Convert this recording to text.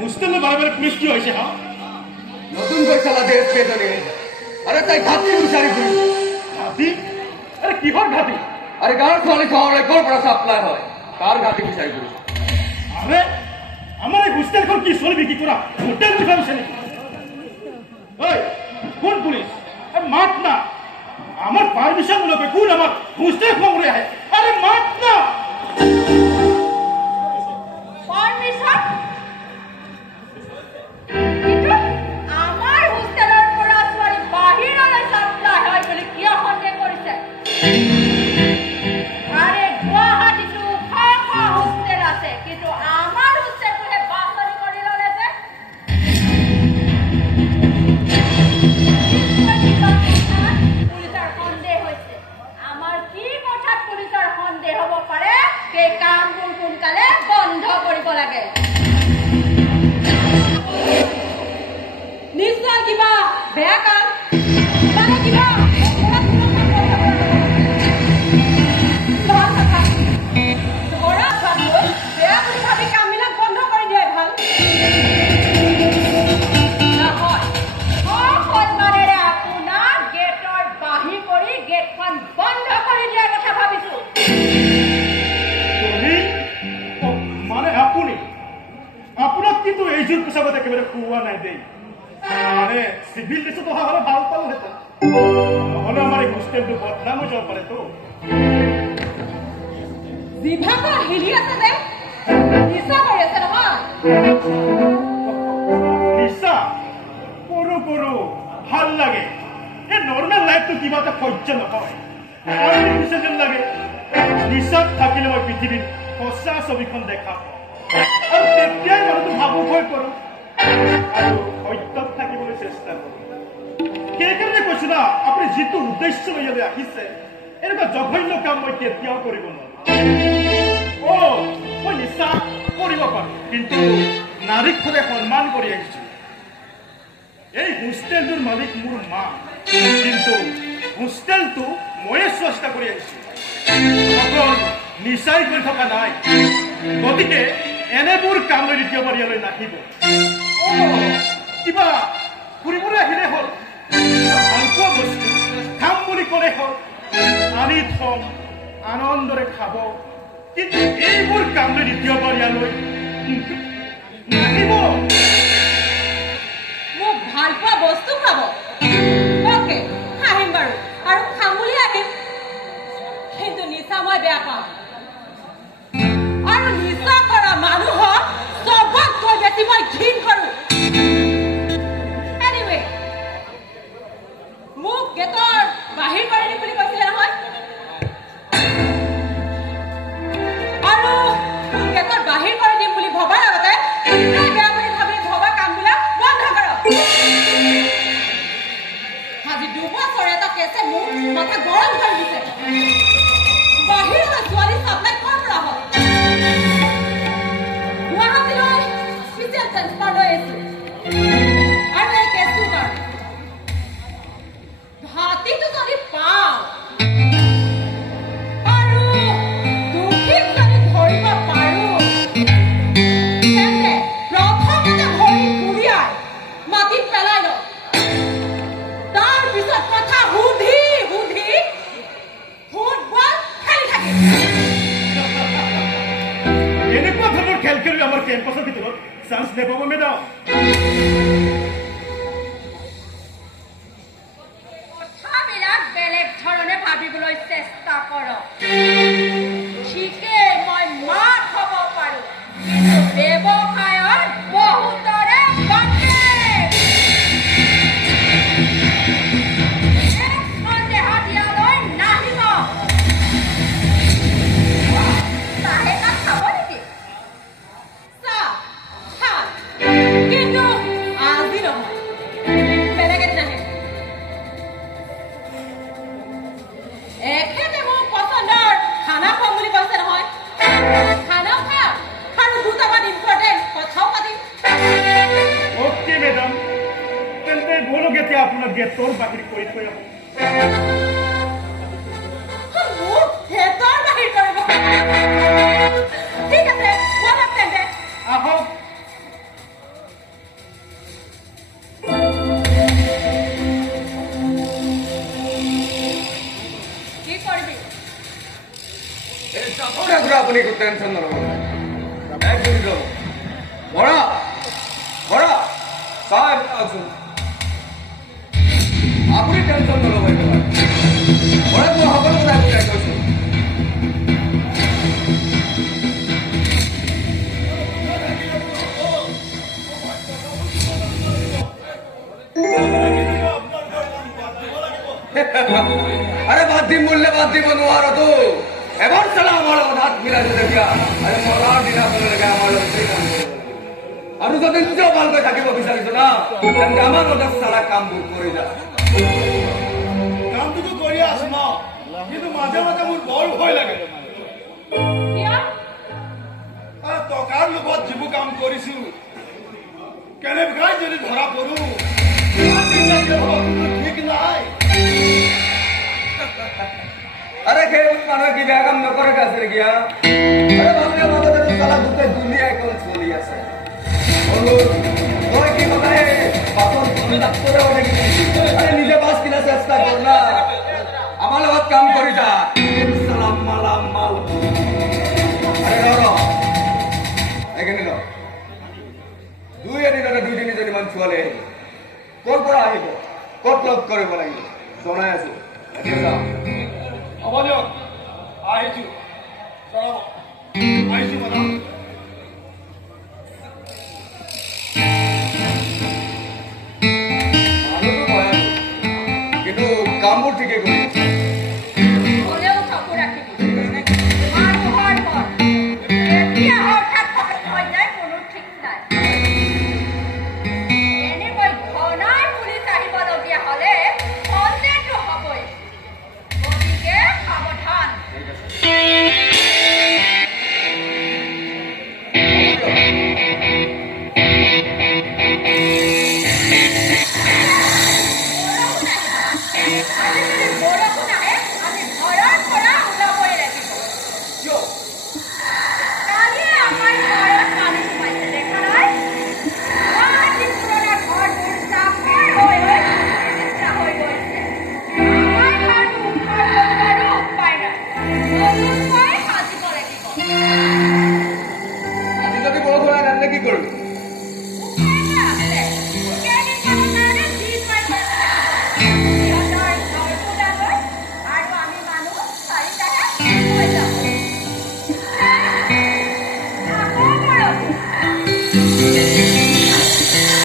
হোস্টেলে বাৰে বাৰে পুলিচ কি হৈছে হা নতুনকৈ চলা ড্ৰেছ কেইজনী আৰে তাই ঘাটি বিচাৰি ফুৰিছে ঘাটি আৰে কিহৰ ঘাটি আৰে গাঁৱৰ ছোৱালী চহৰলৈ ক'ৰ পৰা চাপ্লাই হয় তাৰ ঘাটি বিচাৰি ফুৰিছে আৰে আমাৰ এই হোস্টেলখন কি চলবি কি কৰা হোটেল বিচাৰিছে নেকি ওই কোন পুলিশ আরে মাত না আমার পারমিশন লবে কোন আমার হোস্টেল খবরে আহে আরে মাত না পারমিশন কিন্তু আমার হোস্টেলের পৰা ছোৱালী বাহিৰলৈ সাপ্লাই হয় বুলি কিয় সন্দেহ কৰিছে আৰে গুৱাহাটীতো খাখা হোস্টেল আছে কিন্তু আমাৰ হোস্টেলটোহে বাছনি কৰি ললে যে পুলিচৰ সন্দেহ হৈছে আমাৰ কি কথাত পুলিচৰ সন্দেহ হ'ব পাৰে সেই কামবোৰ সোনকালে বন্ধ কৰিব লাগে নিশ্চয় কিবা বেয়া কাম মানে কিবা বেয়া বুলি ভাবি কামবিলাক বন্ধ কৰি দিয়াই ভাল নহয় সন্মানেৰে আপোনাৰ গেটৰ বাহিৰ কৰি গেটখন বন্ধ কৰি দিয়াৰ কথা ভাবিছো তুমি মানে আপুনি আপোনাক কিন্তু এইযোৰ পোচাকত একেবাৰে খুওৱা নাই দেই মানে চিভিল ড্ৰেছত অহা হ'লে ভাল পালোহেঁতেন নহ'লে আমাৰ এই হোষ্টেলটো বদনাম হৈ যাব পাৰেতো জিভাখন হিলি আছে যে নিচা কৰি আছে নহয় নিচা কৰো কৰো ভাল লাগে এই নৰ্মেল লাইফটো কিবা এটা সহ্য নহয় যেন লাগে নিচাত থাকিলে মই পৃথিৱীত সঁচা ছবিখন দেখা পাওঁ আৰু তেতিয়াই মানুহটো ভাবুক হৈ পৰোঁ আৰু সত্যত থাকিবলৈ চেষ্টা কৰোঁ সেইকাৰণে কৈছো না আপুনি যিটো উদ্দেশ্য লৈ ইয়ালৈ আহিছে এনেকুৱা জঘন্য কাম মই কেতিয়াও কৰিব নোৱাৰো মই নিচা কৰিব পাৰো কিন্তু নাৰীক সদায় সন্মান কৰি আহিছো এই হোষ্টেলটোৰ মালিক মোৰ মা কিন্তু হোষ্টেলটো ময়ে চেষ্টা কৰি আহিছো অকল নিচাই কৰি থকা নাই গতিকে এনেবোৰ কাম লৈ দ্বিতীয়বাৰ ইয়ালৈ নাহিব কিবা ফুৰিবলৈ আহিলে হ'ল ভালপোৱা বস্তু খাম বুলি ক'লে হ'ল আনি থম আনন্দৰে খাব কিন্তু এইবোৰ কাম লৈ দ্বিতীয়বাৰ ইয়ালৈ নাহিব মোক ভাল পোৱা বস্তু খাব অ'কে আহিম বাৰু আৰু খাম বুলি আহিম কিন্তু নিচা মই বেয়া পাওঁ আৰু নিচা কৰা মানুহক চবতকৈ বেছি মই ঘৃণ কৰোঁ এনিৱে মোক গেটৰ বাহিৰ কৰি দিম বুলি কৈছিলে নহয় আৰু মোক গেটৰ বাহিৰ কৰি দিম বুলি ভবাৰ আগতে নিজে বেয়া বুলি ভাবি ভবা কামবিলাক বন্ধ কৰক আজি দুবছৰ এটা কেছে মোৰ মাথা গৰম কৰি দিছে বাহিৰলৈ ছোৱালী চাপ্লাই ক'ৰ পৰা হয় গুৱাহাটীলৈ স্পেচিয়েল ট্ৰেন্সফাৰ লৈ আহিছোঁ আৰু এই কেছটোৰ কাৰণে হাতীটো যদি পাওঁ আৰু দুখীক যদি ধৰিব পাৰোঁ তেন্তে প্ৰথমতে ভৰি ঘূৰিয়াই মাটিত পেলাই লওঁ তাৰ পিছত কথা সুধি সুধি ফুটবল খেলি থাকিম এনেকুৱা ধৰণৰ খেল খেলি আমাৰ কেম্পাছৰ ভিতৰত চান্স নেপাব মেডাম কথাবিলাক বেলেগ ধৰণে ভাবিবলৈ চেষ্টা কৰক ঠিকেই মই মাক হ'ব পাৰোঁ কিন্তু ব্যৱসায়ত বহুতৰে বাকী সন্দেহ দিয়ালৈ নাহিব চাহ একাপ খাব নেকি চাহ খাম কিন্তু আজি নহয় বেলেগ এদিন আহিম এখেতে মোক পচন্দৰ খানা খুৱাম বুলি কৈছে নহয় খানাও খাম আৰু দুটামান ইম্পৰ্টেণ্ট কথাও পাতিম অ'কে মেডাম তেন্তে বলক এতিয়া আপোনাৰ গেটৰ বাহিৰ কৰি থৈ আহোঁ মোক গেটৰ বাহিৰ কৰিব ঠিক আছে বলক তেন্তে এক মিনিট ৰ'ব বৰা বৰা চাই আছোন আপুনি টেনশ্যন নল'ব একেবাৰে বৰা মই সকলো কথা বুজাই কৈছোঁ আৰে বাদ দিম বললে বাদ দিব নোৱাৰো তো এবাৰ চালা আমাৰ লগত হাত মিলাই তেতিয়া আৰে মৰাৰ দিনাখনলৈকে আমাৰ লগত সেই কাম কৰিব লাগিব আৰু যদি নিজেও ভালকৈ থাকিব বিচাৰিছো না তেন্তে আমাৰ লগত চালা কামবোৰ কৰি যা কামটোতো কৰি আছো ন কিন্তু মাজে মাজে মোৰ বৰ ভয় লাগে কিয় আৰু টকাৰ লগত যিবোৰ কাম কৰিছো কেনেবাকৈ যদি ধৰা পৰো ঠিক নাই আৰে সেইবোৰ মানুহে কি বেয়া কাম নকৰে আছে নেকি আৰে ভালকে মাজতে চালা গোটেই দুনিয়া এখন চলি আছে তই কি কথা বাপৰ তুমি ডাক্তৰে হৈ থাকিবি আৰে নিজে বাছ কিনা চেষ্টা কৰ না আমাৰ লগত কাম কৰি যা সালাম মালাম মাল আৰে ৰ এখানে ৰ দুই এদিনতে দুই তিনিজনীমান ছোৱালী আহিব ক'ৰ পৰা আহিব ক'ত লগ কৰিব লাগিব জনাই আছো এতিয়া যাওঁ হ'ব দিয়ক আহিছো চলাব আহিছো madam মানুহটো ভয়ানক কিন্তু কামবোৰ ঠিকেই কৰি আছে হ'লেও চকু ৰাখিবি মানুহৰ ঘৰ এতিয়া হঠাৎ হৈ যায় কোনো ঠিক নাই এনেকৈ ঘনাই পুলিচ আহিবলগীয়া হ'লে সন্দেহটো হ'বই গতিকে সাৱধান বৰষুণ আহে আমি ঘৰৰ পৰা ওলাবই লাগিব কিয় কালিয়ে আমাৰ ঘৰত পানী সোমাইছে দেখা নাই গুৱাহাটী পুৰণা ঘৰবোৰ চাপৰ হৈ চিকিৎসা হৈ গৈছে আমাৰ ঘৰটো উদ্ধাৰ কৰিবৰো উপায় নাই নতুনকৈ সাজিব লাগিব আজি যদি বৰষুণ আহে তেন্তে কি কৰিম